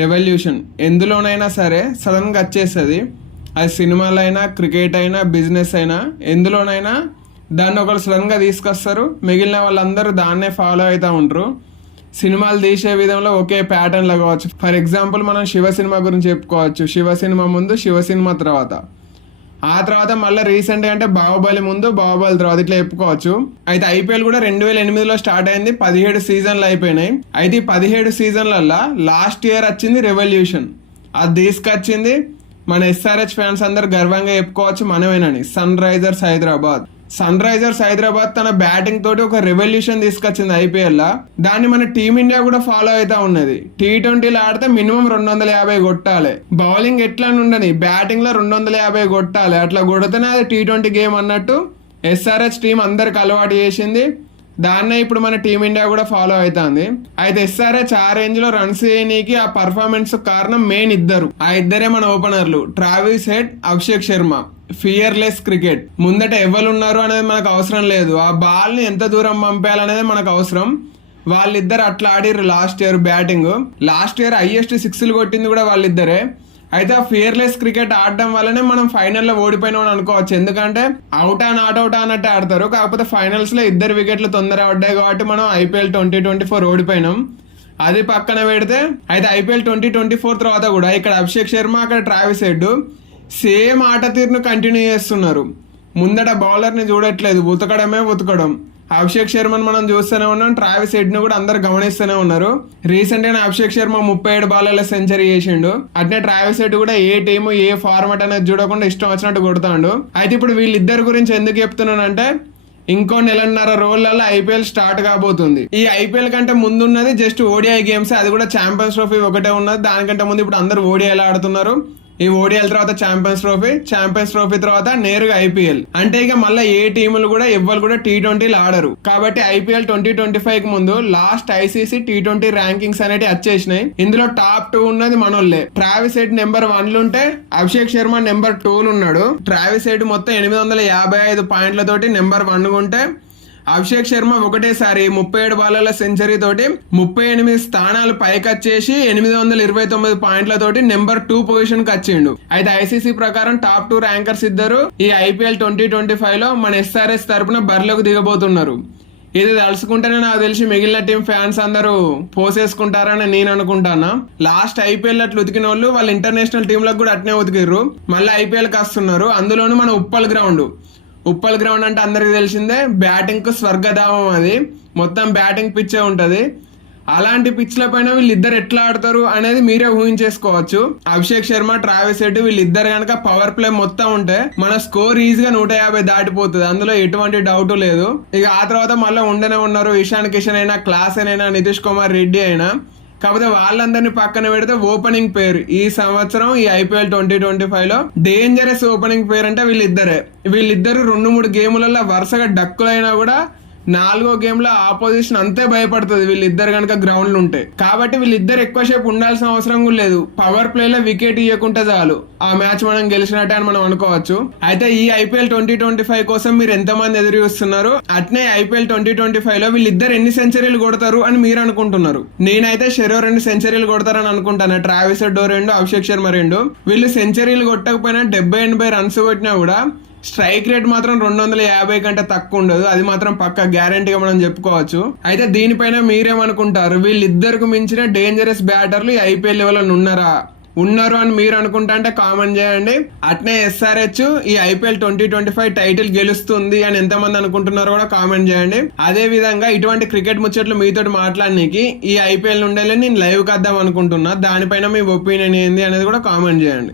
Revolution ఎందులోనైనా సరే సడన్గా వచ్చేస్తుంది. అది సినిమాలో అయినా, క్రికెట్ అయినా, బిజినెస్ అయినా, ఎందులోనైనా దాన్ని ఒకరు సడన్గా తీసుకొస్తారు. మిగిలిన వాళ్ళందరూ దాన్నే ఫాలో అవుతూ ఉంటారు. సినిమాలు తీసే విధంలో ఒకే ప్యాటర్న్లో కావచ్చు. ఫర్ ఎగ్జాంపుల్ మనం శివ సినిమా గురించి చెప్పుకోవచ్చు. శివ సినిమా ముందు, శివ సినిమా తర్వాత, ఆ తర్వాత మళ్ళీ రీసెంట్గా అంటే బాహుబలి ముందు, బాహుబలి తర్వాత, ఇట్లా చెప్పుకోవచ్చు. అయితే ఐపీఎల్ కూడా 2008లో స్టార్ట్ అయింది. 17 సీజన్లు అయిపోయినాయి. అయితే ఈ 17 సీజన్లల్లో లాస్ట్ ఇయర్ వచ్చింది రెవల్యూషన్. అది తీసుకొచ్చింది మన ఎస్ఆర్హెచ్ ఫ్యాన్స్ అందరు గర్వంగా చెప్పుకోవచ్చు మనమేనని. సన్ రైజర్స్ హైదరాబాద్ తన బ్యాటింగ్ తోటి ఒక రెవల్యూషన్ తీసుకొచ్చింది ఐపీఎల్. దాన్ని మన టీమిండియా కూడా ఫాలో అవుతా ఉన్నది. T20లో ఆడితే మినిమం 250 కొట్టాలి. బౌలింగ్ ఎట్లా ఉండని, బ్యాటింగ్ లో 250 కొట్టాలి. అట్లా కొడితేనే అది T20 గేమ్ అన్నట్టు ఎస్ఆర్హెచ్ టీం అందరికి అలవాటు చేసింది. దాన్నే ఇప్పుడు మన టీమిండియా కూడా ఫాలో అవుతుంది. అయితే ఎస్ఆర్హెచ్ ఆ రేంజ్ లో రన్స్ చేయనీకి, ఆ పర్ఫార్మెన్స్ కారణం మెయిన్ ఇద్దరు. ఆ ఇద్దరే మన ఓపెనర్లు, Travis head, Abhishek Sharma. Fearless cricket. ముందట ఎవరున్నారు అనేది మనకు అవసరం లేదు, ఆ బాల్ ని ఎంత దూరం పంపేయాలనేది మనకు అవసరం. వాళ్ళిద్దరు అట్లా ఆడిర్రు last year batting. Last year highest 6లు కొట్టింది కూడా వాళ్ళిద్దరే. అయితే ఆ ఫియర్లెస్ క్రికెట్ ఆడడం వల్లనే మనం ఫైనల్లో ఓడిపోయినాం అనుకోవచ్చు. ఎందుకంటే అవుట్ ఆన్ నాట్ అవుట్ అన్నట్టే ఆడతారు. కాకపోతే ఫైనల్స్ లో 2 వికెట్లు తొందర పడ్డాయి కాబట్టి మనం ఐపీఎల్ 2024 ఓడిపోయినాం. అది పక్కన పెడితే అయితే ఐపీఎల్ 2024 తర్వాత కూడా ఇక్కడ అభిషేక్ శర్మ, అక్కడ ట్రావిస్ హెడ్ సేమ్ ఆట తీరును కంటిన్యూ చేస్తున్నారు. ముందట బౌలర్ ని చూడట్లేదు, ఉతకడం. అభిషేక్ శర్మను మనం చూస్తూనే ఉన్నాం, ట్రావిస్ హెడ్ ను కూడా అందరు గమనిస్తూనే ఉన్నారు. రీసెంట్ గా అభిషేక్ శర్మ 37 బాల్లో సెంచరీ చేసిండు. అట్నే ట్రావిస్ హెడ్ కూడా ఏ టీము, ఏ ఫార్మాట్ అనేది చూడకుండా ఇష్టం వచ్చినట్టు కొడతాడు. అయితే ఇప్పుడు వీళ్ళిద్దరి గురించి ఎందుకు చెప్తున్నానంటే, ఇంకో 1.5 రోజులలో ఐపీఎల్ స్టార్ట్ కాబోతుంది. ఈ ఐపీఎల్ కంటే ముందున్నది జస్ట్ ఓడిఐ గేమ్స్. అది కూడా ఛాంపియన్స్ ట్రోఫీ ఒకటే ఉన్నది. దానికంటే ముందు ఇప్పుడు అందరు ఓడిఐలు ఆడుతున్నారు. ఈ ఓడిఎల్ తర్వాత ఛాంపియన్స్ ట్రోఫీ తర్వాత నేరుగా ఐపీఎల్. అంటే ఇక మళ్ళీ ఏ టీములు కూడా ఎవ్వరు కూడా T20లు ఆడరు. కాబట్టి ఐపీఎల్ 2025 కి ముందు లాస్ట్ ఐసీసీ T20 ర్యాంకింగ్స్ అనేవి వచ్చేసినాయి. ఇందులో టాప్ 2 ఉన్నది మనోళ్ళే. ట్రావిస్ హెడ్ నెంబర్ 1 ఉంటే అభిషేక్ శర్మ నెంబర్ 2 ఉన్నాడు. ట్రావిస్ హెడ్ మొత్తం 855 పాయింట్లతోటి నెంబర్ 1 ఉంటే, అభిషేక్ శర్మ ఒకటేసారి 37 బాల్ల సెంచరీ తోటి 38 స్థానాలు పైకి వచ్చేసి 829 పాయింట్లతోటి నెంబర్ 2 పొజిషన్ కి వచ్చిండు. అయితే ఐసీసీ ప్రకారం టాప్ 2 ర్యాంకర్స్ ఇద్దరు ఈ ఐపీఎల్ 2025 లో మన ఎస్ఆర్ఎస్ తరపున బరిలోకి దిగబోతున్నారు. ఇది తలుసుకుంటేనే నాకు తెలిసి మిగిలిన టీం ఫ్యాన్స్ అందరూ పోసేసుకుంటారని నేను అనుకుంటానా. లాస్ట్ ఐపీఎల్ అట్లా ఉతికిన వాళ్ళు ఇంటర్నేషనల్ టీంలకు కూడా అట్నే ఉతికిర్రు. మళ్ళీ ఐపీఎల్ కి వస్తున్నారు. అందులోనూ మన ఉప్పల్ గ్రౌండ్ అంటే అందరికి తెలిసిందే, బ్యాటింగ్ కు స్వర్గధామం. అది మొత్తం బ్యాటింగ్ పిచ్చే ఉంటది. అలాంటి పిచ్ల పైన వీళ్ళిద్దరు ఎట్లా ఆడతారు అనేది మీరే ఊహించేసుకోవచ్చు. అభిషేక్ శర్మ, ట్రావిస్ హెడ్ వీళ్ళిద్దరు కనుక పవర్ ప్లే మొత్తం ఉంటే మన స్కోర్ ఈజీగా 150 దాటిపోతుంది. అందులో ఎటువంటి డౌట్ లేదు. ఇక ఆ తర్వాత మళ్ళీ ఉండనే ఉన్నారు ఇషాన్ కిషన్ అయినా, క్లాసెన్ అయినా, నితీష్ కుమార్ రెడ్డి అయినా. కాకపోతే వాళ్ళందరినీ పక్కన పెడితే ఓపెనింగ్ పేరు ఈ సంవత్సరం ఈ ఐపీఎల్ 2025 లో డేంజరస్ ఓపెనింగ్ పేరు అంటే వీళ్ళిద్దరు 2-3 గేములలో వరుసగా డక్కులైనా కూడా 4వ గేమ్ లో ఆపోజిషన్ అంతే భయపడుతుంది వీళ్ళిద్దరు కనుక గ్రౌండ్ లో ఉంటే. కాబట్టి వీళ్ళిద్దరు ఎక్కువసేపు ఉండాల్సిన అవసరం కూడా లేదు. పవర్ ప్లే లో వికెట్ ఇవ్వకుంటే చాలు ఆ మ్యాచ్ మనం గెలిచినట్టే అని మనం అనుకోవచ్చు. అయితే ఈ ఐపీఎల్ 2025 కోసం మీరు ఎంతమంది ఎదురు చూస్తున్నారు? అట్నే ఐపీఎల్ 2025 లో వీళ్ళిద్దరు ఎన్ని సెంచరీలు కొడతారు అని మీరు అనుకుంటున్నారు? నేనైతే షెరో 2 సెంచరీలు కొడతారని అనుకుంటాను. Travis head 2, Abhishek Sharma 2. వీళ్ళు సెంచరీలు కొట్టకపోయినా 70-80 రన్స్ కొట్టినా కూడా స్ట్రైక్ రేట్ మాత్రం 250 కంటే తక్కువ ఉండదు. అది మాత్రం పక్కా గ్యారంటీగా మనం చెప్పుకోవచ్చు. అయితే దీనిపైన మీరేమనుకుంటారు? వీళ్ళిద్దరికి మించిన డేంజరస్ బ్యాటర్లు ఈ ఐపీఎల్ లెవెల్లో ఉన్నారు అని మీరు అనుకుంటా అంటే కామెంట్ చేయండి. అట్నే ఎస్ఆర్హెచ్ ఈ ఐపీఎల్ 2025 టైటిల్ గెలుస్తుంది అని ఎంతమంది అనుకుంటున్నారో కూడా కామెంట్ చేయండి. అదే విధంగా ఇటువంటి క్రికెట్ ముచ్చట్లు మీతో మాట్లాడడానికి ఈ ఐపీఎల్ నుండే నేను లైవ్ కద్దాం అనుకుంటున్నా. దానిపైన మీ ఒపీనియన్ ఏంది అనేది కూడా కామెంట్ చేయండి.